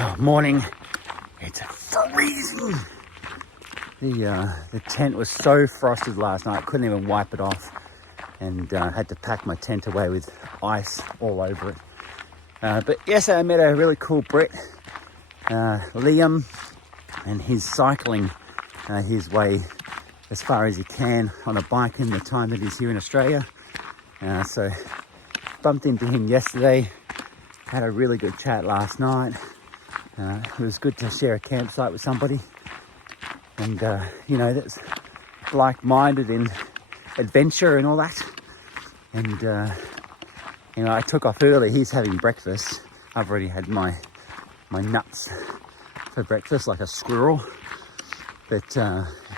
Oh, morning. It's freezing. The tent was so frosted last night, I couldn't even wipe it off, and had to pack my tent away with ice all over it. But yesterday I met a really cool Brit, Liam, and he's cycling his way as far as he can on a bike in the time that he's here in Australia. So bumped into him yesterday, had a really good chat last night. It was good to share a campsite with somebody, and that's like-minded in adventure and all that. And I took off early. He's having breakfast. I've already had my nuts for breakfast, like a squirrel. But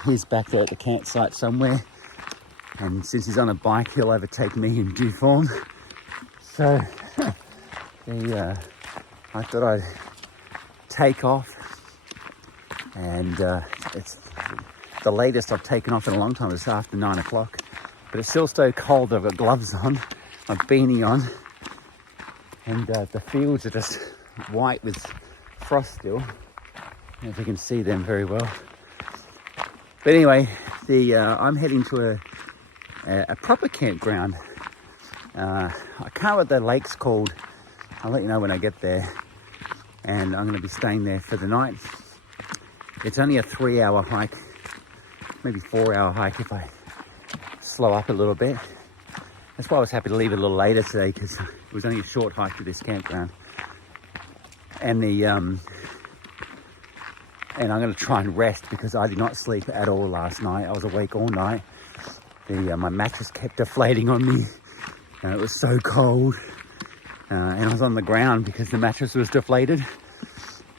he's back there at the campsite somewhere, and since he's on a bike, he'll overtake me in due form. So I thought I'd take off, and it's the latest I've taken off in a long time. It's after 9 o'clock, but it's still so cold. I've got gloves on, my beanie on, and the fields are just white with frost still. I don't know if you can see them very well. But anyway, I'm heading to a proper campground. I can't remember what the lake's called. I'll let you know when I get there. And I'm going to be staying there for the night. It's only a 3-hour hike, maybe 4-hour hike if I slow up a little bit. That's why I was happy to leave a little later today, because it was only a short hike to this campground. And and I'm going to try and rest, because I did not sleep at all last night. I was awake all night. My mattress kept deflating on me. It was so cold. And I was on the ground because the mattress was deflated.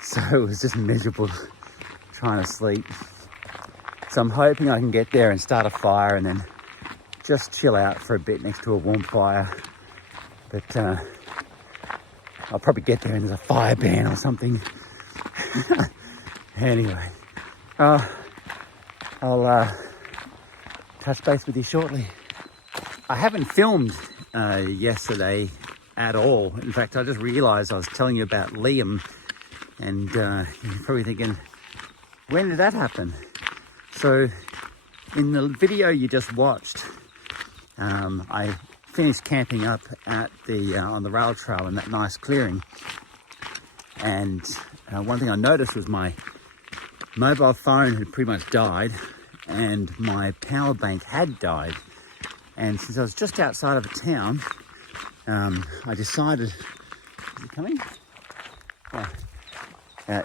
So it was just miserable trying to sleep. So I'm hoping I can get there and start a fire and then just chill out for a bit next to a warm fire. But I'll probably get there and there's a fire ban or something. Anyway, I'll touch base with you shortly. I haven't filmed yesterday at all. In fact, I just realized I was telling you about Liam, and you're probably thinking, when did that happen? So in the video you just watched, I finished camping up at on the rail trail in that nice clearing, and one thing I noticed was my mobile phone had pretty much died, and my power bank had died. And since I was just outside of a town, I decided, is he coming? Oh.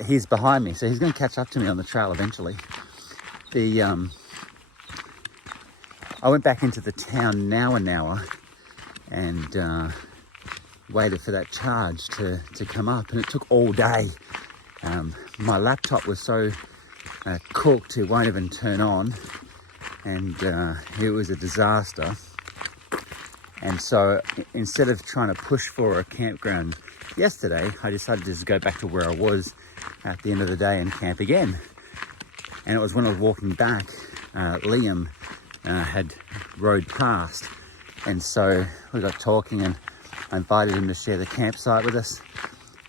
He's behind me, so he's going to catch up to me on the trail eventually. I went back into the town now an hour and waited for that charge to come up, and it took all day. My laptop was so cooked it won't even turn on, and it was a disaster. And so instead of trying to push for a campground yesterday, I decided to just go back to where I was at the end of the day and camp again. And it was when I was walking back, Liam had rode past, and so we got talking, and I invited him to share the campsite with us.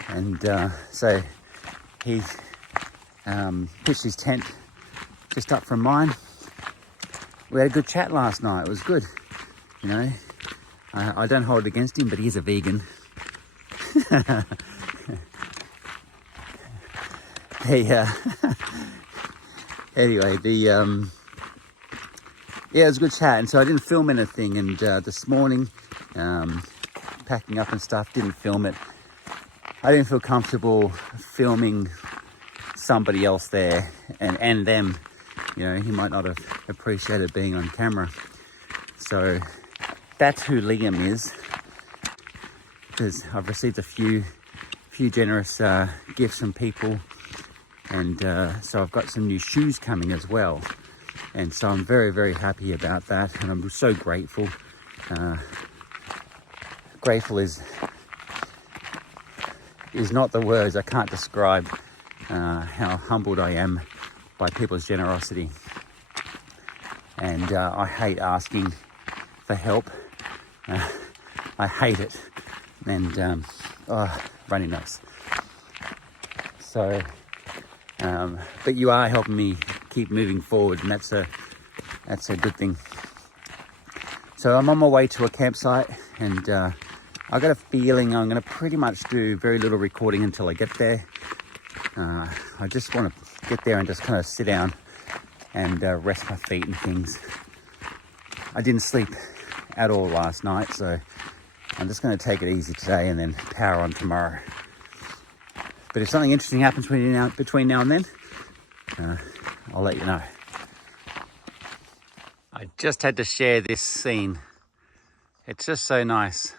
And so he pitched his tent just up from mine. We had a good chat last night. It was good, you know. I don't hold it against him, but he's a vegan. Anyway, it was a good chat, and so I didn't film anything. And this morning, packing up and stuff, didn't film it. I didn't feel comfortable filming somebody else there and them. You know, he might not have appreciated being on camera. So that's who Liam is. Because I've received a few generous gifts from people, and so I've got some new shoes coming as well. And so I'm very, very happy about that, and I'm so grateful. Grateful is not the words. I can't describe how humbled I am by people's generosity. And I hate asking for help. I hate it. And running nuts. So, but you are helping me keep moving forward, and that's a good thing. So I'm on my way to a campsite, and I got a feeling I'm going to pretty much do very little recording until I get there. I just want to get there and just kind of sit down and rest my feet and things. I didn't sleep at all last night, so I'm just going to take it easy today and then power on tomorrow. But if something interesting happens between now and then, I'll let you know. I just had to share this scene. It's just so nice.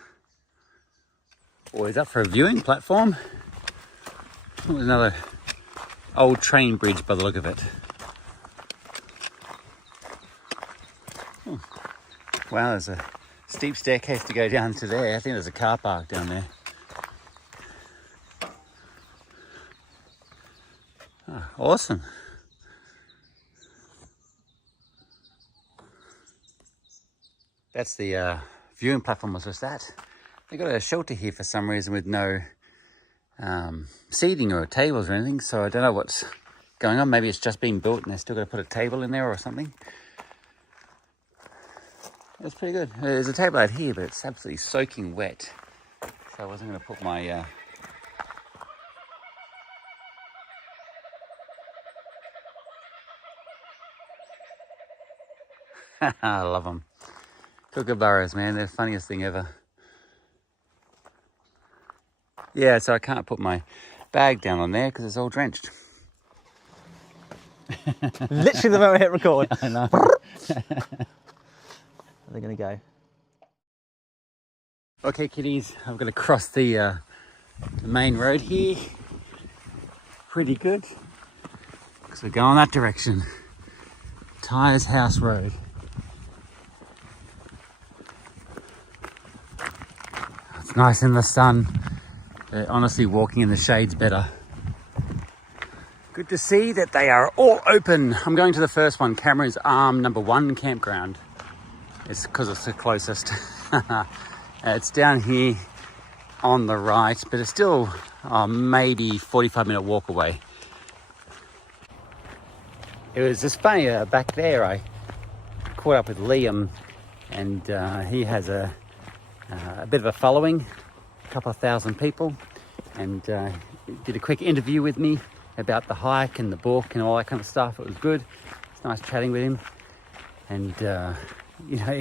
Always up for a viewing platform. There's another old train bridge by the look of it. Wow, there's a steep staircase to go down to there. I think there's a car park down there. Oh, awesome. That's the viewing platform was just that. They got a shelter here for some reason with no seating or tables or anything. So I don't know what's going on. Maybe it's just been built and they're still got to put a table in there or something. That's pretty good. There's a table out here, but it's absolutely soaking wet. So I wasn't going to put my... I love them. Kookaburras, man. They're the funniest thing ever. Yeah, so I can't put my bag down on there because it's all drenched. Literally the moment I hit record. I know. They're going to go. Okay, kiddies, I'm going to cross the main road here. Pretty good. Because we're going that direction. Tyers House Road. It's nice in the sun. Honestly, walking in the shade's better. Good to see that they are all open. I'm going to the first one, Cameron's Arm #1 campground. It's because it's the closest. It's down here on the right, but it's still maybe 45-minute walk away. It was just funny, back there I caught up with Liam, and he has a bit of a following, a couple of thousand people, and did a quick interview with me about the hike and the book and all that kind of stuff. It was good. It's nice chatting with him, and you know,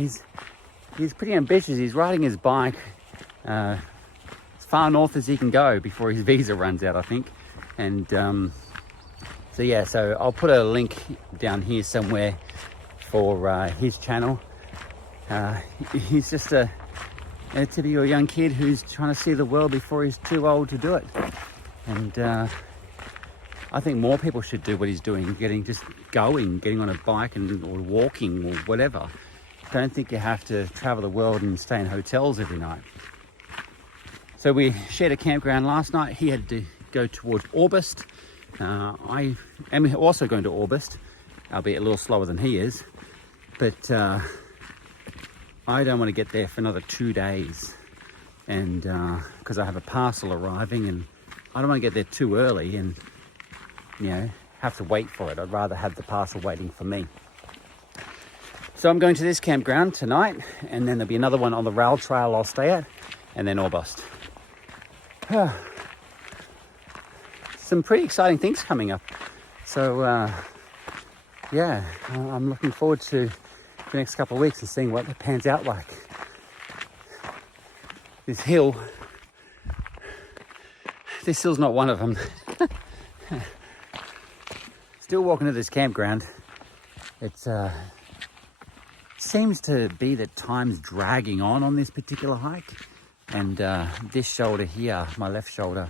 he's pretty ambitious. He's riding his bike as far north as he can go before his visa runs out, I think. And so yeah, so I'll put a link down here somewhere for his channel. He's just a typical young kid who's trying to see the world before he's too old to do it. And I think more people should do what he's doing, getting on a bike or walking or whatever. Don't think you have to travel the world and stay in hotels every night. So we shared a campground last night. He had to go towards August. I am also going to August, albeit a little slower than he is. But I don't want to get there for another 2 days, and because I have a parcel arriving, and I don't want to get there too early and, you know, have to wait for it. I'd rather have the parcel waiting for me. So I'm going to this campground tonight, and then there'll be another one on the rail trail I'll stay at, and then August. Some pretty exciting things coming up. So yeah, I'm looking forward to the next couple of weeks and seeing what it pans out like. This hill's not one of them. Still walking to this campground. It's seems to be that time's dragging on this particular hike, and this shoulder here, my left shoulder,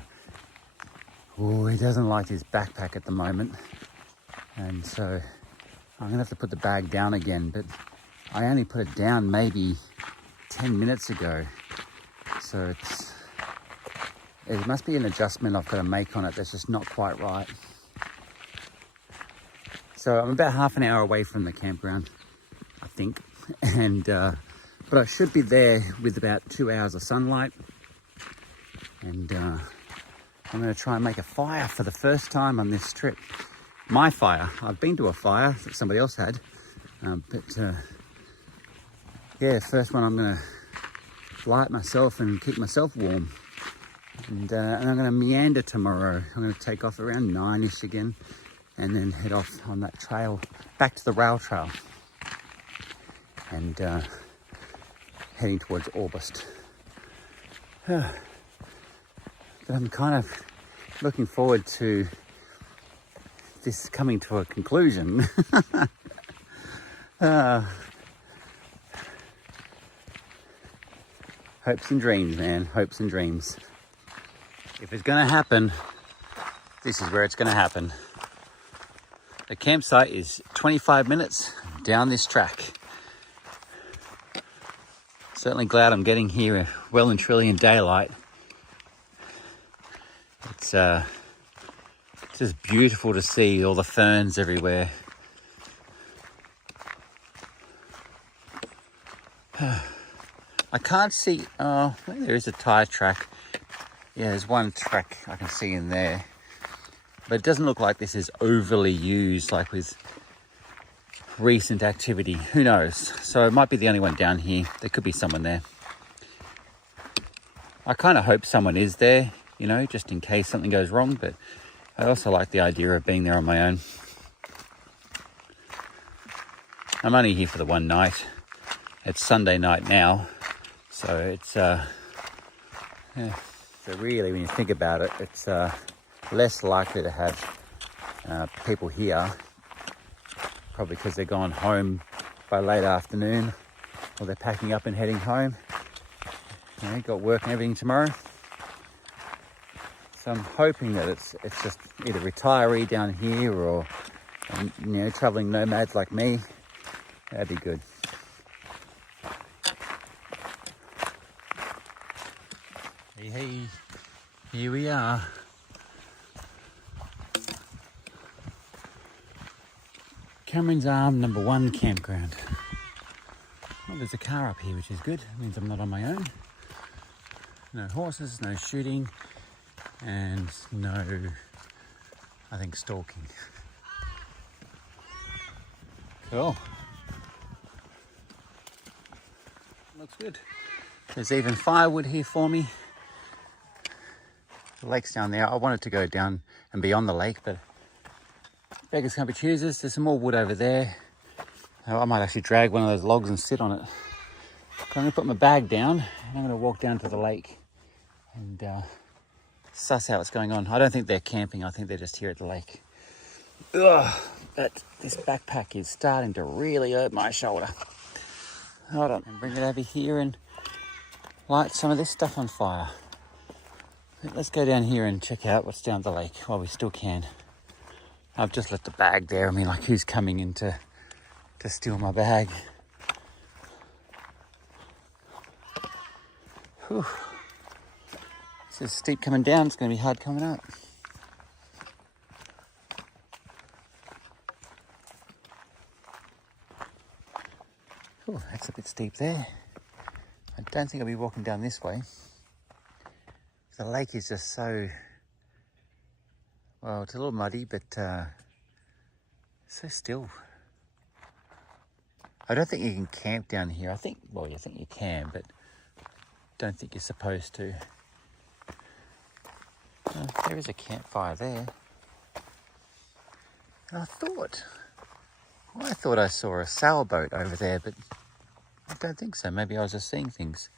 oh, he doesn't like his backpack at the moment, and so I'm gonna have to put the bag down again, but I only put it down maybe 10 minutes ago, so it must be an adjustment I've got to make on it that's just not quite right. So I'm about half an hour away from the campground, I think, and but I should be there with about 2 hours of sunlight, and I'm going to try and make a fire for the first time on this trip. My fire. I've been to a fire that somebody else had, yeah, first one I'm going to light myself and keep myself warm. And I'm going to meander tomorrow. I'm going to take off around 9ish again and then head off on that trail back to the rail trail and heading towards August. But I'm kind of looking forward to this coming to a conclusion. Hopes and dreams, man. Hopes and dreams. If it's going to happen, this is where it's going to happen. The campsite is 25 minutes down this track. Certainly glad I'm getting here well and truly in daylight. It's just beautiful to see all the ferns everywhere. I can't see, oh, there is a tyre track. Yeah, there's one track I can see in there. But it doesn't look like this is overly used, like with recent activity. Who knows? So it might be the only one down here. There could be someone there. I kind of hope someone is there, you know, just in case something goes wrong. But I also like the idea of being there on my own. I'm only here for the one night. It's Sunday night now. So it's, yeah. So really, when you think about it, it's less likely to have people here, probably because they're gone home by late afternoon or they're packing up and heading home. You know, got work and everything tomorrow. So I'm hoping that it's just either retiree down here or, you know, traveling nomads like me. That'd be good. Hey, here we are. Cameron's Arm #1 campground. Well, there's a car up here, which is good. It means I'm not on my own. No horses, no shooting, and no, I think, stalking. Cool. Looks good. There's even firewood here for me. The lake's down there. I wanted to go down and beyond the lake, but beggars can't be choosers. There's some more wood over there. I might actually drag one of those logs and sit on it. So I'm going to put my bag down and I'm going to walk down to the lake and suss out what's going on. I don't think they're camping. I think they're just here at the lake. Ugh, but this backpack is starting to really hurt my shoulder. Hold on, and bring it over here and light some of this stuff on fire. Let's go down here and check out what's down the lake while we still can. I've just left the bag there. I mean, like, who's coming in to steal my bag? Whew. This is steep coming down. It's going to be hard coming up. Oh, that's a bit steep there. I don't think I'll be walking down this way. The lake is just so, well, it's a little muddy, but so still. I don't think you can camp down here. I think you can, but don't think you're supposed to. There is a campfire there. And I thought I saw a sailboat over there, but I don't think so. Maybe I was just seeing things.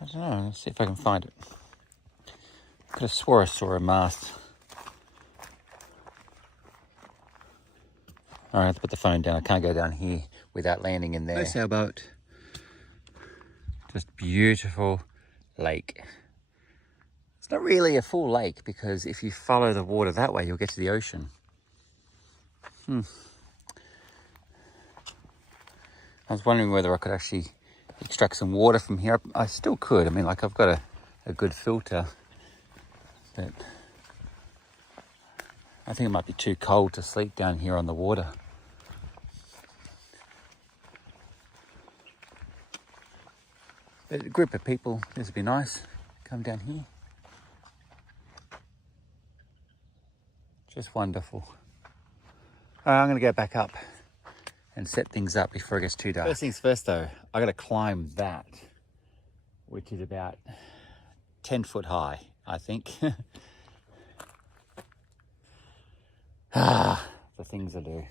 I don't know. Let's see if I can find it. Could have swore I saw a mast. All right, let's put the phone down. I can't go down here without landing in there. No sailboat. Just beautiful lake. It's not really a full lake because if you follow the water that way, you'll get to the ocean. I was wondering whether I could actually extract some water from here. I still could. I mean, like, I've got a good filter, but I think it might be too cold to sleep down here on the water. But a group of people, this would be nice. Come down here. Just wonderful. All right, I'm going to go back up and set things up before it gets too dark. First things first though, I got to climb that, which is about 10 foot high, I think. The things I do.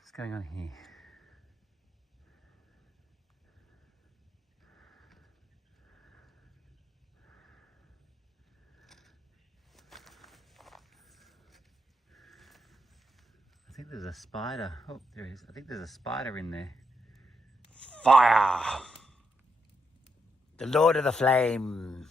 What's going on here? I think there's a spider. Oh, there is. I think there's a spider in there. Fire! The Lord of the Flame.